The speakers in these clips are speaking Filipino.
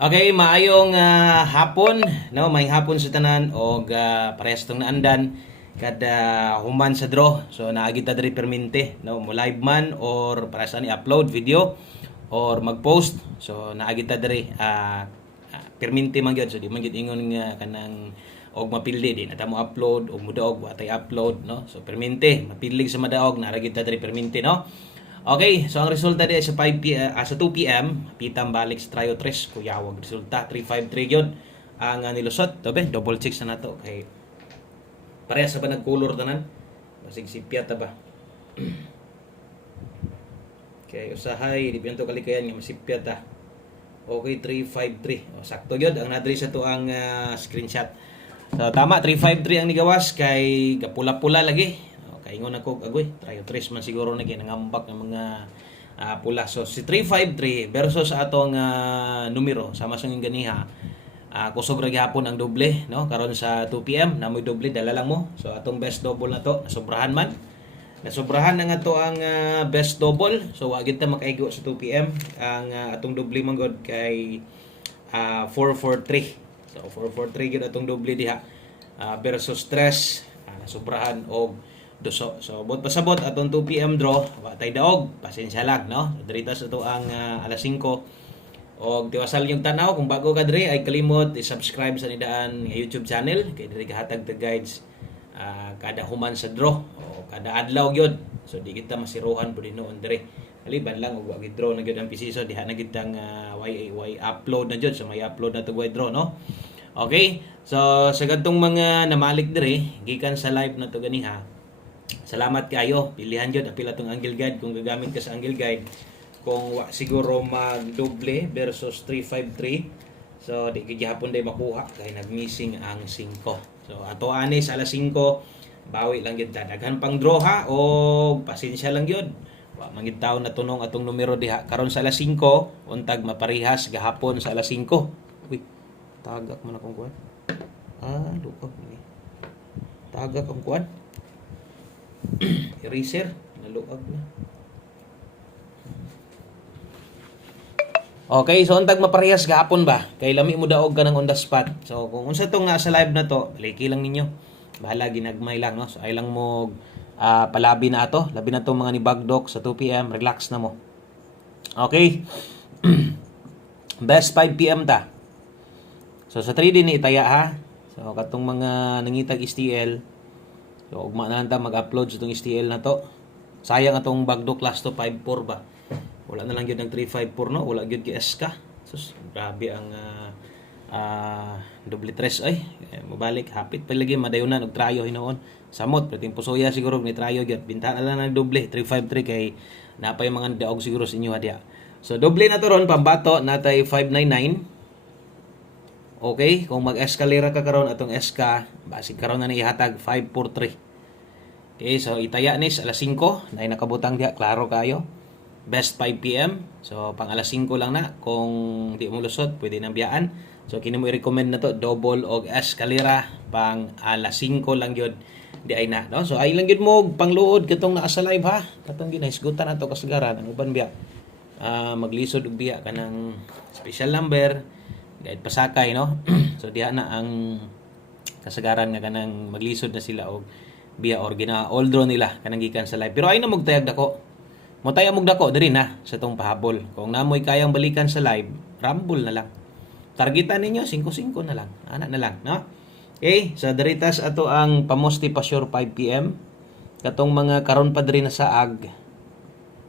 Okay, maayong hapon, no? Maayong hapon sa tanan og parehas tong naandan kada human sa draw. So naagi ta diri permente, no? Mo live man or para sa ni upload video or mag-post. So naagi ta diri permente man gyud. So di man gyud ingon nga kanang og mapildi di na ta mo upload og mudaog wa tay upload, no? So permente, mapilig sa madaog naragi ta diri permente, no? Okay, so ang resulta di sa 2 p.m. pitang balik sa Trio 3, kuyawag resulta 353 yun ang nilusot. Tobe, double check sa nato kay parehas sa ba nagkulor tanan? Basig sipyat ta ba? Okay, usahay di biyan to kalikayan nga masipyat ta. Okay, 353. O, sakto yun ang nadri sa to ang screenshot. So tama, 353 ang nigawas kay kapula-pula lagi. Kaingon ako agoy, Trio 3 man siguro na ginangambak ng mga pula. So si 353 versus atong numero sama sa ng ganiha. Kusog ra gyapon ang doble, no? Karon sa 2 PM namoy doble dala lang mo. So atong best double na to, sobrahan man. Nasobrahan na nga to ang best double. So wa gyud ta makaigo sa 2 PM. Ang atong doble man god kay 443. So 443 gyud atong doble diha versus 3 nasobrahan og duso. So bot pasabot atong 2 PM draw, wa tay daog, pasensya lang, no? Diri sa to ang alas 5 og tiwasal yung tanaw. Kung bago ka diri ay kalimot i-subscribe sa nidaan nga YouTube channel kay diri gahatag ta guides kada human sa draw o kada adlaw gyud. So di kita masiruhan pud noon diri. Aliban lang og wa gid draw na gyud ang PC, so diha na gid ang way upload na gyud, so may upload na to way draw, no? Okay, so sa kadtong mga namalik diri gikan sa live na to ganiha. Salamat kayo. Pilihan jud apil atong angle guide kung gagamit ka sa angle guide. Kung wa siguro mag-doble versus 353. So di gihapon day makuha kay nag-missing ang 5. So ato ani sa alas 5 bawi lang gyud daghan pang draw ha o pasensya lang gyud. Wa man gyud tawo natunong atong numero diha. Karon sa alas 5 untag maparihas gahapon sa alas 5. Uy, tagak man akong kuan. Lukak ni. Tagak ang kuan. Eraser, naluag na. Okay, so untag maparehas gahapon ba? Kay lami mo daog ka ng on the spot. So kung unsa tong nga sa live na to, baliki lang ninyo. Bahala ginagmay lang, no? So ay lang mo palabi na ato, labi na to mga ni Bagdok sa 2 PM, relax na mo. Okay. Best 5 PM ta. So sa 3D ni itaya ha. So katong mga nangitag STL. So, ugma na lang ta mag-upload sa itong STL na to. Sayang atong Bagdo class to 5.4 ba? Wala na lang yun ng 3.5.4, no? Wala yun kay SK. Sus, grabe ang doble tres ay. Mabalik, hapit pa lagi, madayunan, og trayo hinoon. Samot, pwedeng pusoya siguro, ni trayo yun. Bintaan na lang ng doble, 3.5.3 kay napay mga daog siguro sa inyo hadya. So, doble na to ron, pambato, natay 5.99. Okay, kung mag-escalera ka karon atong SK, basi karon na ni ihatag 543. Okay, so itaya ni sa alas 5, na nakabutang diha, klaro kayo. Best 5 PM. So pang alas 5 lang na kung di mo lusot, pwede nang biyaan. So kini mo i-recommend na to, double og escalera pang alas 5 lang gyud di ay na, no? So ay lang gyud mo pangluod katong naa sa live ha. Katong ginahisgutan nato kasagaran ang uban biya. Maglisod og biya kanang special number guide pasakay, no? So diha na ang kasagaran nga kanang maglisod na sila og biya or gina-all draw nila kanang gikan sa live. Pero ay na magtayag dako. Mo tayag mog dako diri na sa tong pahabol. Kung namoy kayang balikan sa live, rumble na lang. Targetan ninyo 5-5 na lang. Ana na lang, no? Okay, sa diritas ato ang pamosti pa sure 5 PM. Katong mga karon pa diri na sa ag.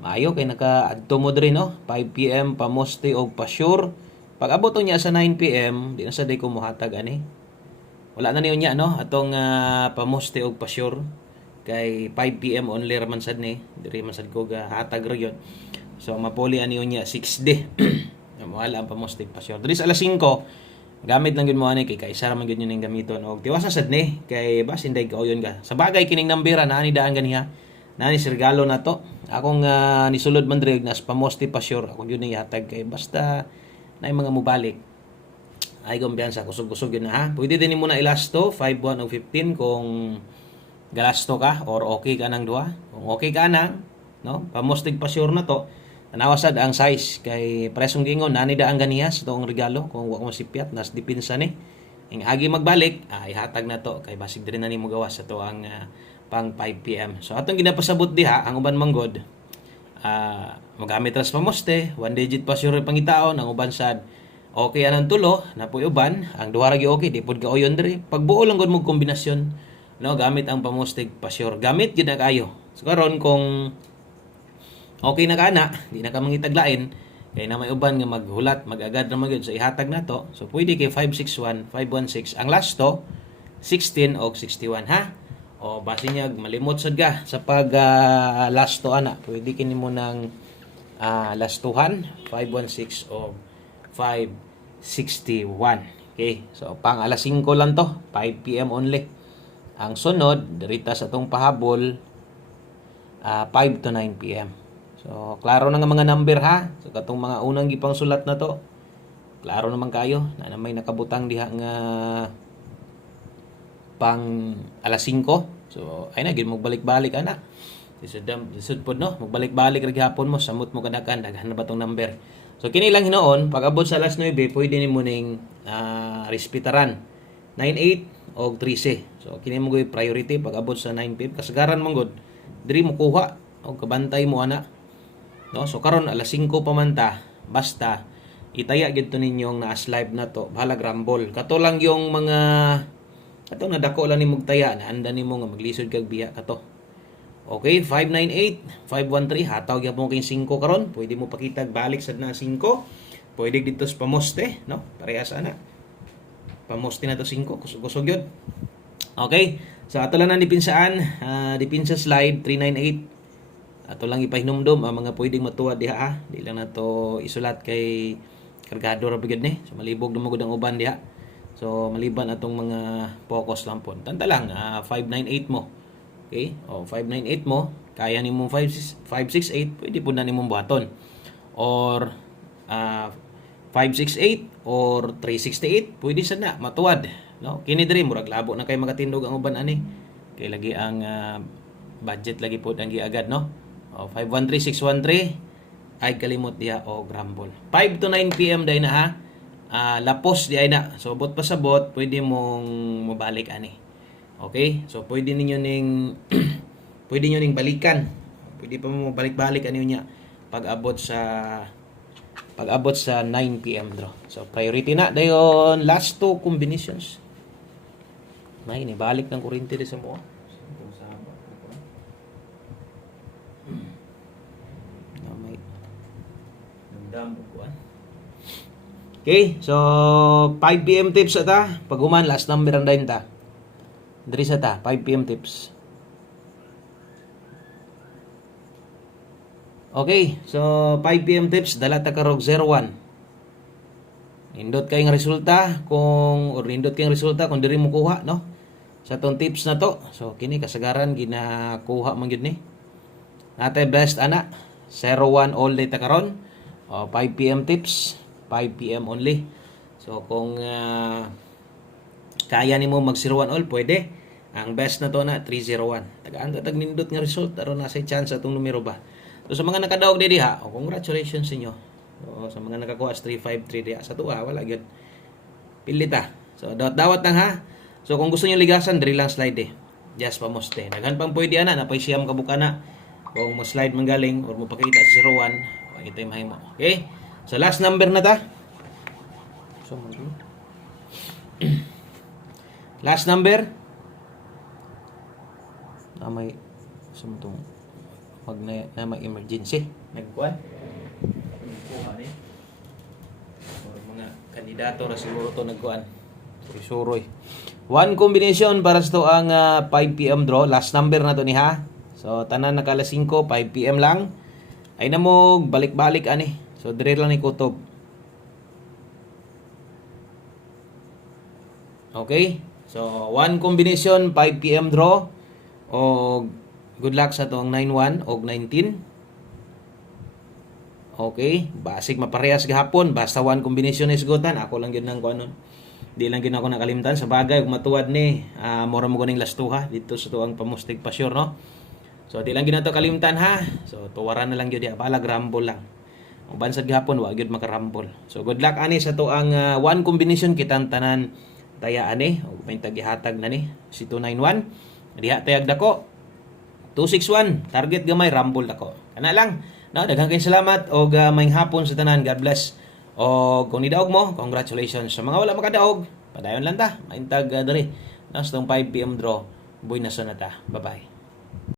Maayo kay naka-adto mo diri, no? 5 PM pamosti og pa sure. Pag abot niya sa 9 PM, di na sa day ko muhatag ani. Wala na niyo niya, no? Atong pamoste og pa-sure kay 5 PM only raman sad ni. Diri man sad ko ga hatag ra yun. So mapuli ani niya 6 day. Wala ang pamoste pa-sure. Diri sa alas 5, gamit lang gyud mo ani kay kaisa ra man gyud ning gamiton og tiwasa sad ni kay bas inday kauyon ka. Sa bagay kining nambira na ani daan ganiha. Nani sirgalo na to. Akong nisulod man diri nas pamoste pa-sure. Ako gyud ni hatag kay basta na yung mga mubalik ay kumbiyansa, kusog-kusog yun na ha. Pwede din mo na ilasto 5-1 o 15 kung galasto ka or okay ka ng duha. Kung okay ka na, no? Pamostig pa sure na to. Tanawasad ang size kay presong gingon nani da ang ganihas to ang regalo kung wa mo sipyat nas dipinsa ni. Ing agi magbalik, ihatag na to kay basig diri na nimo gawas sa to ang pang 5 PM. So atong ginapasabot diha ang uban manggod magamit ras pamoste, one digit pa sure pangitaon ang uban sad okay anang tulo na puy uban ang duha ra gi okay di pud kaoyon diri pagbuo lang gud mo kombinasyon no gamit ang pamoste pa sure gamit gid na kayo. So karon kung okay na kana, di na ka mangitaglain, kay na may uban nga maghulat, mag-agad na magyud so ihatag na to. So pwede kay 561, 516. Ang last to 16 o 61 ha. O base niya malimot sad ka sa pag last to ana. Pwede kini mo nang last tuhan 516 o 561. Okay, so pang alas 5 lang to, 5 PM only. Ang sunod, dirita sa tong pahabol 5 to 9 PM. So, klaro na nga mga number ha. So, katong mga unang gipang sulat na to, klaro naman kayo na may nakabutang diha nga pang alas 5. So, ay na, gid mo balik-balik ana. Isud pod no, magbalik-balik ra gihapon mo, samot mo kadakan, daghan na ba tong number. So, kini lang hinoon, pag abot sa alas 9, pwede nimo ning respetaran 98 o 13. So, kini mo gyud priority pag abot sa 9 PM. Kasagaran man gud, diri mo kuha o kabantay mo ana. No, so karon alas 5 pa man ta, basta itaya gid to ninyong naas live na to, bahala grambol. Kato lang yung mga kato na dako lang nimog taya na anda nimo nga maglisod kag biya kato. Okay, 598, 513 hataw gyud mo king 5 karon, pwede mo pakita balik sad na 5. Pwede dito sa pamoste, no? Parehas ana. Pamoste na to 5, kusog gyud. Okay, so ato lang na dipinsaan, dipinsa slide 398. Ato lang ipahinumdom ang mga pwedeng matuwad diha di lang nato isulat kay kargado ra bigod ni. So malibog na magud ang uban diha. So maliban atong mga focus lang po. Tanta lang 598 mo. Okay? O 598 mo, kaya nimo 568, pwede pud na nimong buhaton. Or 568 or 368, pwede sad na matuwad, no? Kini diri murag labo na kay magatindog ang uban ani. Kay lagi ang budget lagi pud ang giagad, no? O 513613 ay kalimot diha o grambol. 5 to 9 PM day na ha. Lapos di ay na. So bot pa sa bot, pwede mong mabalik ani. Okay? So pwede ninyo ning pwede niyo ning balikan. Pwede pa mo balik-balik ani niya pag abot sa 9 PM draw. So priority na dayon last two combinations. May ni balik ng kuryente di sa mo. Okay, so 5 PM tips ata. Pag human last number ang dayon ta. Diri sa ta 5 PM tips. Okay, so 5 PM tips dala ta karog 01. Nindot kay nga resulta kung diri mo kuha, no? Sa tong tips na to. So kini kasagaran ginakuha man gyud ni. Natay best ana 01 all day ta karon. 5 PM tips, 5 PM only. So kung kaya nimo mag 01 all pwede. Ang best na to na 301. Tagaan ta tag nindot nga result aron nasa chance atong numero ba. So sa mga nakadaog diha, congratulations sa inyo. So, sa mga nakakuha 353 diha sa tuwa wala gyud. Pilita. So dawat lang ha. So kung gusto niyo ligasan diri lang slide Just pamoste. Daghan pang pwede ana napay siyam ka buka na. Kung mo slide man galing or mo pakita sa 01 ito yung mahimo. Okay? So, last number na ta. So, last number. Na may sumtong pag na may emergency. Nagkuhan. Nagkuhan or mga kandidato na siguro to nagkuhan. Suroy. One combination para sa to ang 5 PM draw. Last number na to ni ha. So, tanan nakala 5, 5 PM lang. Ay na mo balik-balik ani. So dire lang ni kutob. Okay? So one combination 5 PM draw o good luck sa tong 91 og 19. Okay, basic maparehas gihapon basta one combination is gutan. Ako lang gyud nang kuanon. Di lang gyud ako nakalimtan sa bagay ug matuwad ni mura mo kuning lastuha dito sa tuang pamustig pa sure, no? So, di lang ginato kalimtan ha. So, tuwaran na lang yun. Bala, grumble lang. Uban sad gihapon wa gyud makarambol. So good luck ani sa to ang one combination kitang tanan taya ani ug may tagihatag na ni si 291. Diha tayag dako 261 target gamay rambol dako. Kana lang. No, daghang kayong salamat og maayong hapon sa tanan. God bless. O kung nidaog mo, congratulations. Sa mga wala makadaog, padayon lang ta. Maintag diri. Nastong 5 PM draw. Buhay na sonata. Bye-bye.